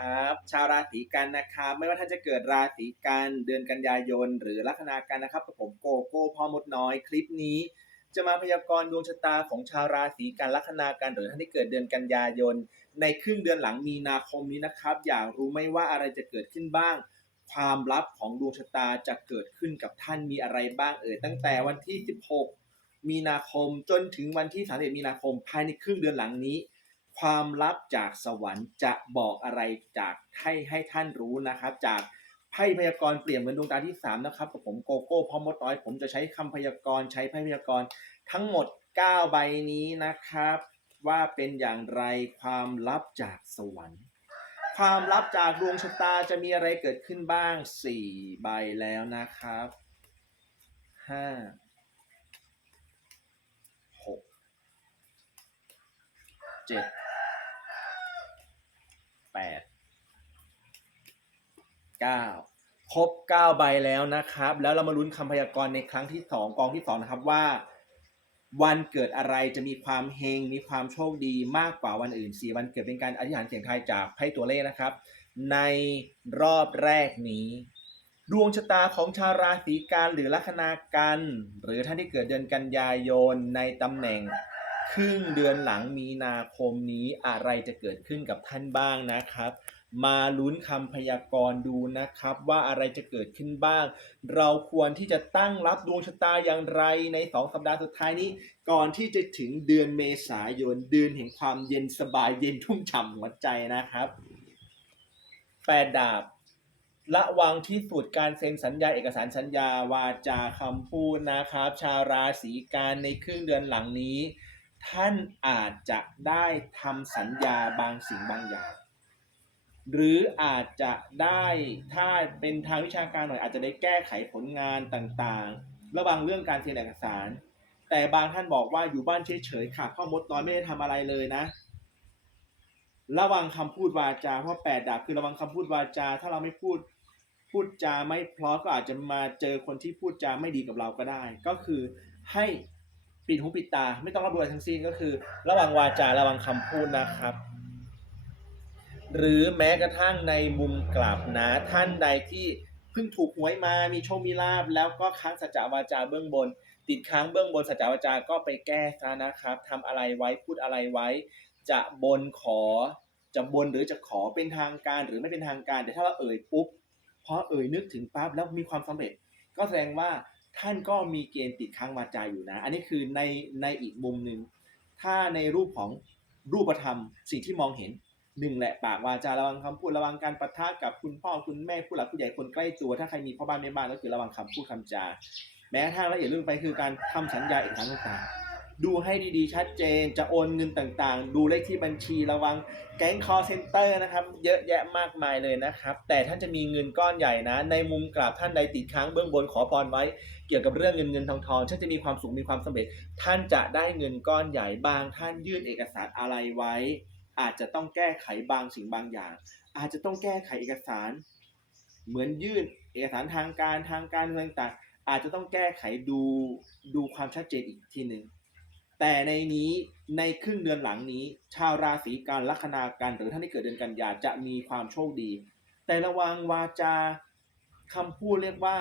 นะครับ ชาวราศีกันนะครับ ไม่ว่าท่านจะเกิดราศีกันเดือนกันยายน หรือลัคนากันนะครับกับผมโกโก้พ่อมดน้อยคลิปนี้ จะมาพยากรณ์ดวงชะตาของชาวราศีกันลัคนากันหรือท่านที่เกิดเดือนกันยายน ในครึ่งเดือนหลังมีนาคมนี้นะครับ อยากรู้ไหมว่าอะไรจะเกิดขึ้นบ้าง ความลับของดวงชะตาจะเกิดขึ้นกับท่านมีอะไรบ้างเอ่ยตั้งแต่วันที่ 16 มีนาคมจนถึงวันที่31มีนาคมภายในครึ่งเดือนหลังนี้ ความลับจากสวรรค์จะบอกอะไรจากให้ให้ท่านรู้นะครับ จากไพ่พยากรณ์เปลี่ยนเหมือนดวงตาที่3นะครับกับผมโกโก้พอมดน้อย ผมจะใช้คำพยากรณ์ใช้ไพ่พยากรณ์ทั้งหมด 9 ใบนี้นะครับ ว่าเป็นอย่างไรความลับจากสวรรค์ ความลับจากดวงชะตาจะมีอะไรเกิดขึ้นบ้าง 4 ใบแล้วนะครับ 5 6 7 แปดเก้าครบเก้าใบแล้วนะครับ แล้วเรามาลุ้นคำพยากรณ์ในครั้งที่สองกองที่สองนะครับว่า วันเกิดอะไรจะมีความเฮงมีความโชคดีมากกว่าวันอื่นสี่วันเกิดเป็นการอธิษฐานเสียงทายจากไพ่ตัวเลขนะครับ ในรอบแรกนี้ดวงชะตาของชาวราศีกันหรือลัคนากัน หรือท่านที่เกิดเดือนกันยายนในตำแหน่ง ครึ่งเดือนหลังมีนาคมนี้อะไรจะเกิดขึ้นกับท่านบ้างนะครับ มาลุ้นคำพยากรณ์ดูนะครับ ว่าอะไรจะเกิดขึ้นบ้าง เราควรที่จะตั้งรับดวงชะตาอย่างไรในสองสัปดาห์สุดท้ายนี้ ก่อนที่จะถึงเดือนเมษายนเดือนแห่งความเย็นสบายเย็นทุ่มฉ่ำหัวใจนะครับแปดดาบระวังที่สุดการเซ็นสัญญาเอกสารสัญญาวาจาคำพูดนะครับ ชาวราศีกันในครึ่งเดือนหลังนี้ ท่านอาจจะได้ทำสัญญาบางสิ่งบางอย่าง หรืออาจจะได้ถ้าเป็นทางวิชาการหน่อยอาจจะได้แก้ไขผลงานต่างๆ ระวังเรื่องการเซ็นเอกสาร แต่บางท่านบอกว่าอยู่บ้านเฉยๆค่ะพ่อมดน้อยไม่ได้ทำอะไรเลยนะ ระวังคำพูดวาจาเพราะแปดดาบคือระวังคำพูดวาจา ถ้าเราไม่พูดพูดจาไม่เพราะก็อาจจะมาเจอคนที่พูดจาไม่ดีกับเราก็ได้ ก็คือให้ ปิดหูปิดตา ไม่ต้องรับรู้อะไรทั้งสิ้นก็คือ ระวังวาจาระวังคำพูดนะครับ หรือแม้กระทั่งในมุมกลับนะท่านใดที่เพิ่งถูกหวยมามีโชคมีลาบแล้วก็ค้างสัจจวาจาเบื้องบน ติดค้างเบื้องบนสัจจวาจาก็ไปแก้ซะนะครับทำอะไรไว้พูดอะไรไว้ จะบนขอจะบนหรือจะขอเป็นทางการหรือไม่เป็นทางการแต่ถ้าเราเอ่ยปุ๊บพอเอ่ยนึกถึงปั๊บแล้วมีความสำเร็จ ก็แสดงว่า ท่านก็มีเกณฑ์ติดค้างวาจาอยู่นะ อันนี้คือในในอีกมุมหนึ่ง ถ้าในรูปของรูปธรรมสิ่งที่มองเห็นหนึ่งแหละปากวาจาระวังคำพูดระวังการปะทะกับคุณพ่อคุณแม่ผู้หลักผู้ใหญ่คนใกล้ตัว ถ้าใครมีพ่อบ้านแม่บ้านก็คือระวังคำพูดคำจา แม้ทั่งละเอียดเรื่องไปคือการทำสัญญาอีกครั้งต่าง ดูให้ดีๆ ชัดเจน จะโอนเงินต่างๆ ดูเลขที่บัญชีระวังแก๊งคอเซ็นเตอร์นะครับ เยอะแยะมากมายเลยนะครับ แต่ท่านจะมีเงินก้อนใหญ่นะ ในมุมกลับท่านใดติดค้างเบื้องบนขอพรไว้ เกี่ยวกับเรื่องเงินเงินทองทองท่านจะมีความสุขมีความสำเร็จ ท่านจะได้เงินก้อนใหญ่บาง ท่านยื่นเอกสารอะไรไว้ อาจจะต้องแก้ไขบางสิ่งบางอย่าง อาจจะต้องแก้ไขเอกสาร เหมือนยื่นเอกสารทางการทางการเมืองต่างๆอาจจะต้องแก้ไขดูดูความชัดเจนอีกทีหนึ่ง แต่ในนี้ในครึ่งเดือนหลังนี้ ชาวราศีกันลัคนากันหรือท่านที่เกิดเดือนกันยาจะมีความโชคดี แต่ระวังวาจาคำพูดเรียกว่า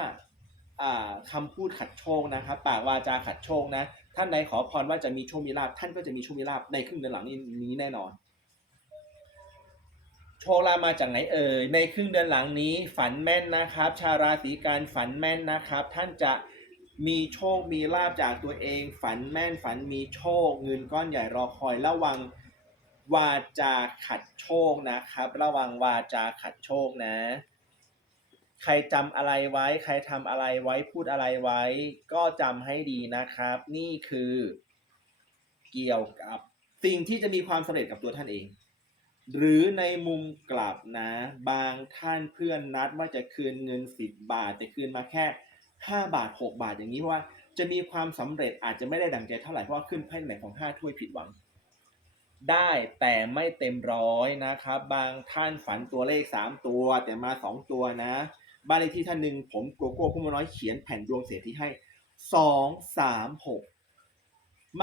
อ่าคำพูดขัดโชคนะครับปากวาจาขัดโชคนะ ท่านใดขอพรว่าจะมีโชคมีลาภท่านก็จะมีโชคมีลาภในครึ่งเดือนหลังนี้นี้แน่นอน โชคลามาจากไหนเอ่ยในครึ่งเดือนหลังนี้ ฝันแม่นนะครับ ชาวราศีกันฝันแม่นนะครับ ท่านจะ มีโชคมีลาบจากตัวเอง ฝันแม่นฝันมีโชค เงินก้อนใหญ่รอคอยระวังวาจาขัดโชคนะครับ ระวังวาจาขัดโชคนะ ใครจำอะไรไว้ ใครทำอะไรไว้พูดอะไรไว้ ก็จำให้ดีนะครับ นี่คือเกี่ยวกับสิ่งที่จะมีความสำเร็จกับตัวท่านเอง หรือในมุมกลับนะ บางท่านเพื่อนนัดว่าจะคืนเงิน10บาท แต่คืนมาแค่ 5 บาท 6 บาทอย่างนี้เพราะว่า จะมีความสำเร็จอาจจะไม่ได้ดังใจเท่าไหร่เพราะว่าขึ้นไพ่ไหนของ 5 ถ้วยผิดหวัง ได้แต่ไม่เต็มร้อยนะครับ บางท่านฝันตัวเลข 3 ตัว แต่มา 2 ตัวนะ บ้านเลขที่ท่านหนึ่งผมโกโก้ผู้มาน้อยเขียนแผ่นดวงเศรษฐีให้สองสามหก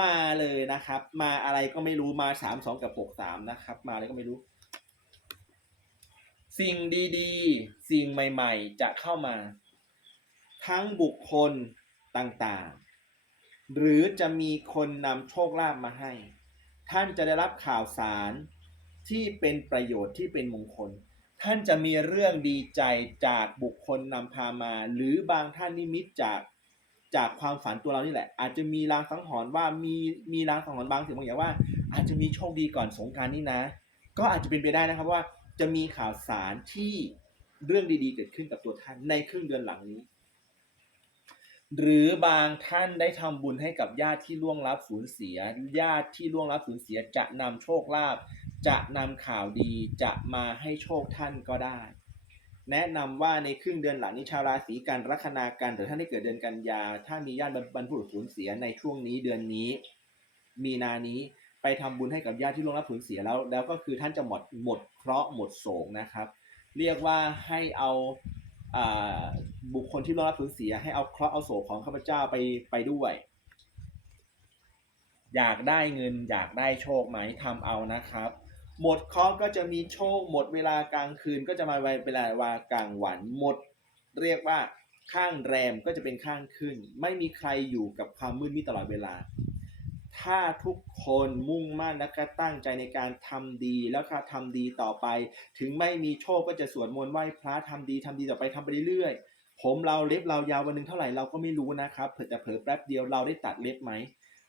มาเลยนะครับ มาอะไรก็ไม่รู้มาสามสองกับหกสามนะครับ มาอะไรก็ไม่รู้ สิ่งดีๆ สิ่งใหม่ ๆ จะเข้ามา ทั้งบุคคลต่างๆ หรือจะมีคนนำโชคลาภมาให้ ท่านจะได้รับข่าวสารที่เป็นประโยชน์ที่เป็นมงคล ท่านจะมีเรื่องดีใจจากบุคคลนำพามา หรือบางท่านนิมิตจากจากความฝันตัวเรานี่แหละ อาจจะมีรางสังหรณ์ว่ามีมีรางสังหรณ์บางสิ่งบางอย่างว่า อาจจะมีโชคดีก่อนสงการนี่นะ ก็อาจจะเป็นไปได้นะครับว่าจะมีข่าวสารที่เรื่องดีๆเกิดขึ้นกับตัวท่านในครึ่งเดือนหลังนี้ หรือบางท่านได้ทำบุญให้กับญาติที่ล่วงลับสูญเสีย ญาติที่ล่วงลับสูญเสียจะนำโชคลาภจะนำข่าวดีจะมาให้โชคท่านก็ได้ แนะนำว่าในครึ่งเดือนหลังนี้ชาวราศีกันลัคนากันหรือท่านที่เกิดเดือนกันยา ถ้ามีญาติบรรพุรุษสูญเสียในช่วงนี้เดือนนี้ มีนานี้ไปทำบุญให้กับญาติที่ล่วงลับสูญเสียแล้ว แล้วก็คือท่านจะหมดหมดเคราะห์หมดโศกนะครับ เรียกว่าให้เอา บุคคลที่ล่วงลับสูญเสียให้เอาเคราะห์เอาโศกของข้าพเจ้าไปไปด้วย อยากได้เงินอยากได้โชคไหมทำเอานะครับ หมดเคราะห์ก็จะมีโชค หมดเวลากลางคืนก็จะมาเวลาวากลางวันหมด เรียกว่าข้างแรมก็จะเป็นข้างขึ้น ไม่มีใครอยู่กับความมืดมิดตลอดเวลา ถ้าทุกคนมุ่งมั่นและก็ตั้งใจในการทำดีแล้วก็ทำดีต่อไป ถึงไม่มีโชคก็จะสวดมนต์ไหว้พระทำดีทำดีต่อไปทำไปเรื่อยๆ ผมเราเล็บเรายาววันหนึ่งเท่าไหร่เราก็ไม่รู้นะครับเผื่อแต่เผลอแป๊บเดียวเราได้ตัดเล็บไหม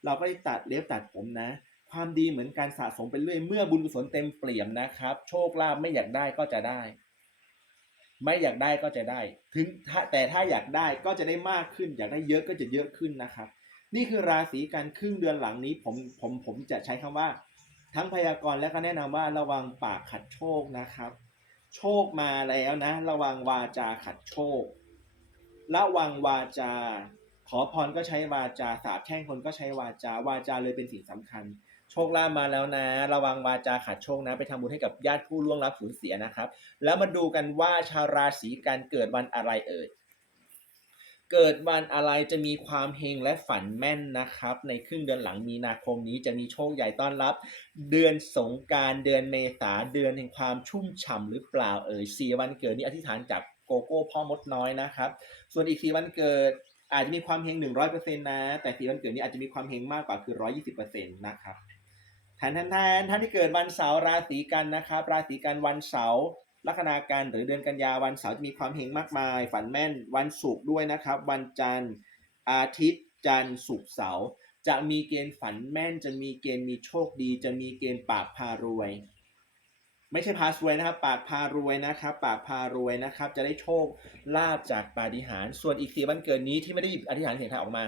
เราก็ได้ตัดเล็บตัดผมนะ ความดีเหมือนการสะสมไปเรื่อยเมื่อบุญกุศลเต็มเปี่ยมนะครับ โชคลาภไม่อยากได้ก็จะได้ ไม่อยากได้ก็จะได้ ถึงแต่ถ้าอยากได้ก็จะได้มากขึ้น อยากได้เยอะก็จะเยอะขึ้นนะครับ นี่คือราศีกันครึ่งเดือนหลังนี้ผมผมผมจะใช้คำว่า ทั้งพยากรณ์และก็แนะนำว่าระวังปากขัดโชคนะครับ โชคมาแล้วนะ ระวังวาจาขัดโชค ระวังวาจา ขอพรก็ใช้วาจาสาบแช่งคนก็ใช้วาจาวาจาเลยเป็นสิ่งสำคัญ โชคลาภมาแล้วนะ ระวังวาจาขาดโชคนะ ไปทำบุญให้กับญาติผู้ล่วงลับสูญเสียนะครับ แล้วมาดูกันว่าชาวราศีกันเกิดวันอะไรเอ่ย เกิดวันอะไรจะมีความเฮงและฝันแม่นนะครับ ในครึ่งเดือนหลังมีนาคมนี้จะมีโชคใหญ่ต้อนรับ เดือนสงการเดือนเมษาเดือนแห่งความชุ่มฉ่ำหรือเปล่าเอ่ยสี่วันเกิดนี้อธิษฐานจากโกโก้พ่อมดน้อยนะครับ ส่วนอีกสี่วันเกิดอาจจะมีความเฮงหนึ่งร้อยเปอร์เซ็นต์นะ แต่สี่วันเกิดนี้อาจจะมีความเฮงมากกว่าคือร้อยี่สิบเปอร์เซ็นต์นะครับแทนแทนแทนท่านที่เกิดวันเสาร์ราศีกันนะครับ ราศีกันวันเสาร์ ลัคนาการหรือเดือนกันยาวันเสาร์จะมีความเฮงมากมาย ฝันแม่นวันศุกร์ด้วยนะครับ วันจันทร์อาทิตย์ จันทร์ศุกร์เสาร์จะมีเกณฑ์ฝันแม่น จะมีเกณฑ์มีโชคดี จะมีเกณฑ์ปากพารวย ไม่ใช่พารวยนะครับ ปากพารวยนะครับ ปากพารวยนะครับ จะได้โชคลาภจากปาฏิหาริย์ส่วนอีกสี่วันเกิดนี้ที่ไม่ได้หยิบอธิษฐานเสียงทายออกมา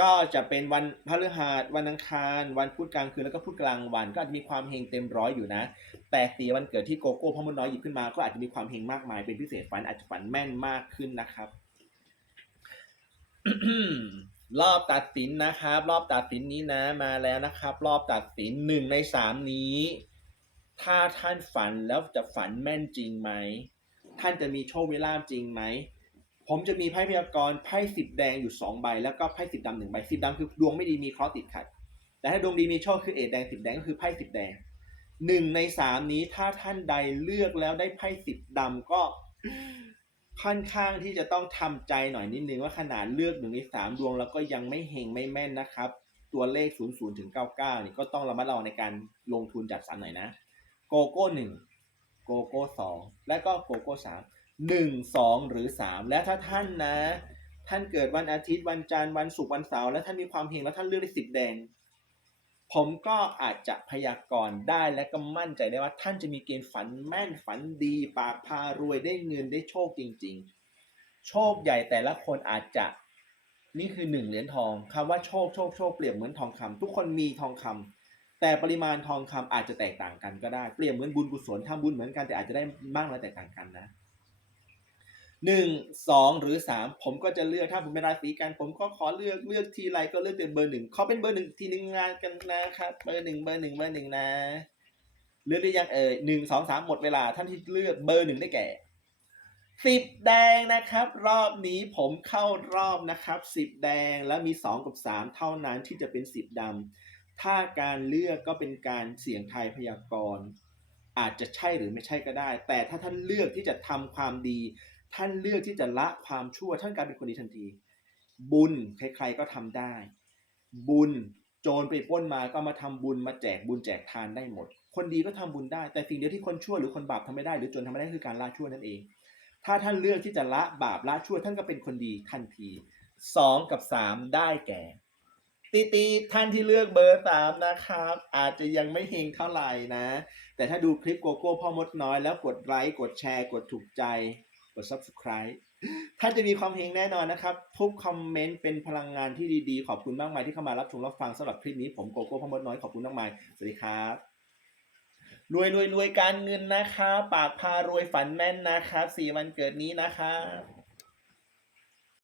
ก็จะเป็นวันพฤหัสวันอังคาร วันพุธกลางคืนแล้วก็พุธกลางวัน ก็อาจจะมีความเฮงเต็มร้อยอยู่นะ แต่สีวันเกิดที่โกโก้พ่อมดน้อยหยิบขึ้นมา ก็อาจจะมีความเฮงมากมายเป็นพิเศษฝันอาจจะฝันแม่นมากขึ้นนะครับ รอบตัดสินนะครับ รอบตัดสินนี้นะมาแล้วนะครับ รอบตัดสินหนึ่งในสามนี้ ถ้าท่านฝันแล้วจะฝันแม่นจริงไหมท่านจะมีโชคเวลาจริงไหม ผมจะมีไพ่พยากรณ์ไพ่สิบแดงอยู่สองใบ แล้วก็ไพ่สิบดำหนึ่งใบสิบดำคือดวงไม่ดีมีเคราะห์ติดขัด แต่ถ้าดวงดีมีโชคคือเอดแดงสิบแดงก็คือไพ่สิบแดงหนึ่งในสามนี้ถ้าท่านใดเลือกแล้วได้ไพ่สิบดำก็ค่อนข้างที่จะต้องทำใจหน่อยนิดนึงว่าขนาดเลือกหนึ่งในสามดวงแล้วก็ยังไม่เฮงไม่แม่นนะครับ ตัวเลข0 0ถึง99นี่ก็ต้องระมัดระวังในการลงทุนจัดสรรหน่อยนะ โกโก้หนึ่งโกโก้สองและก็โกโก้สาม หนึ่งสองหรือสามและถ้าท่านนะ ท่านเกิดวันอาทิตย์วันจันทร์วันศุกร์วันเสาร์แล้วท่านมีความเฮงแล้วท่านเลือกได้สิบแดง ผมก็อาจจะพยากรณ์ได้และก็มั่นใจได้ว่าท่านจะมีเกณฑ์ฝันแม่นฝันดีปากพารวยได้เงินได้โชคจริง ๆ โชคใหญ่แต่ละคนอาจจะนี่คือหนึ่งเหรียญทองคำว่าโชคโชคโชคเปรียบเหมือนทองคำทุกคนมีทองคำแต่ปริมาณทองคำอาจจะแตกต่างกันก็ได้เปรียบเหมือนบุญกุศลทำบุญเหมือนกันแต่อาจจะได้มากและแตกต่างกันนะ หนึ่งสองหรือสามผมก็จะเลือกถ้าผมเป็นราศีกัน ผมก็ขอเลือกเลือกทีไรก็เลือกเป็นเบอร์หนึ่งขอเป็นเบอร์หนึ่งทีหนึ่งงานกันนะครับเบอร์หนึ่งเบอร์หนึ่งเบอร์หนึ่งนะ เลือกได้ยังเอ่ยหนึ่งสองสามหมดเวลาท่านที่เลือกเบอร์หนึ่งได้แก่สิบแดงนะครับ รอบนี้ผมเข้ารอบนะครับสิบแดงแล้วมีสองกับสามเท่านั้นที่จะเป็นสิบดำถ้าการเลือกก็เป็นการเสี่ยงทายพยากรณ์อาจจะใช่หรือไม่ใช่ก็ได้ แต่ถ้าท่านเลือกที่จะทำความดี ท่านเลือกที่จะละความชั่วท่านกลายเป็นคนดีทันที บุญใครๆก็ทำได้ บุญโจรไปป้นมาก็มาทำบุญมาแจกบุญแจกทานได้หมด คนดีก็ทำบุญได้ แต่สิ่งเดียวที่คนชั่วหรือคนบาปทำไม่ได้หรือโจรทำไม่ได้คือการละชั่วนั่นเอง ถ้าท่านเลือกที่จะละบาปละชั่วท่านก็เป็นคนดีทันทีสองกับสามได้แก่ตีตีท่านที่เลือกเบอร์สามนะครับ อาจจะยังไม่เฮงเท่าไหร่นะ แต่ถ้าดูคลิปโกโก้พ่อมดน้อยแล้วกดไลค์กดแชร์กดถูกใจ กด subscribe ท่านจะมีความเฮงแน่นอนนะครับ ทุกคอมเมนต์เป็นพลังงานที่ดีๆ ขอบคุณมากมายที่เข้ามารับชมรับฟังสำหรับคลิปนี้ผมโกโก้พมดน้อยขอบคุณมากมายสวัสดีครับรวยรวยรวยการเงินนะคะ ปากพารวยฝันแม่นนะครับสี่วันเกิดนี้นะครับ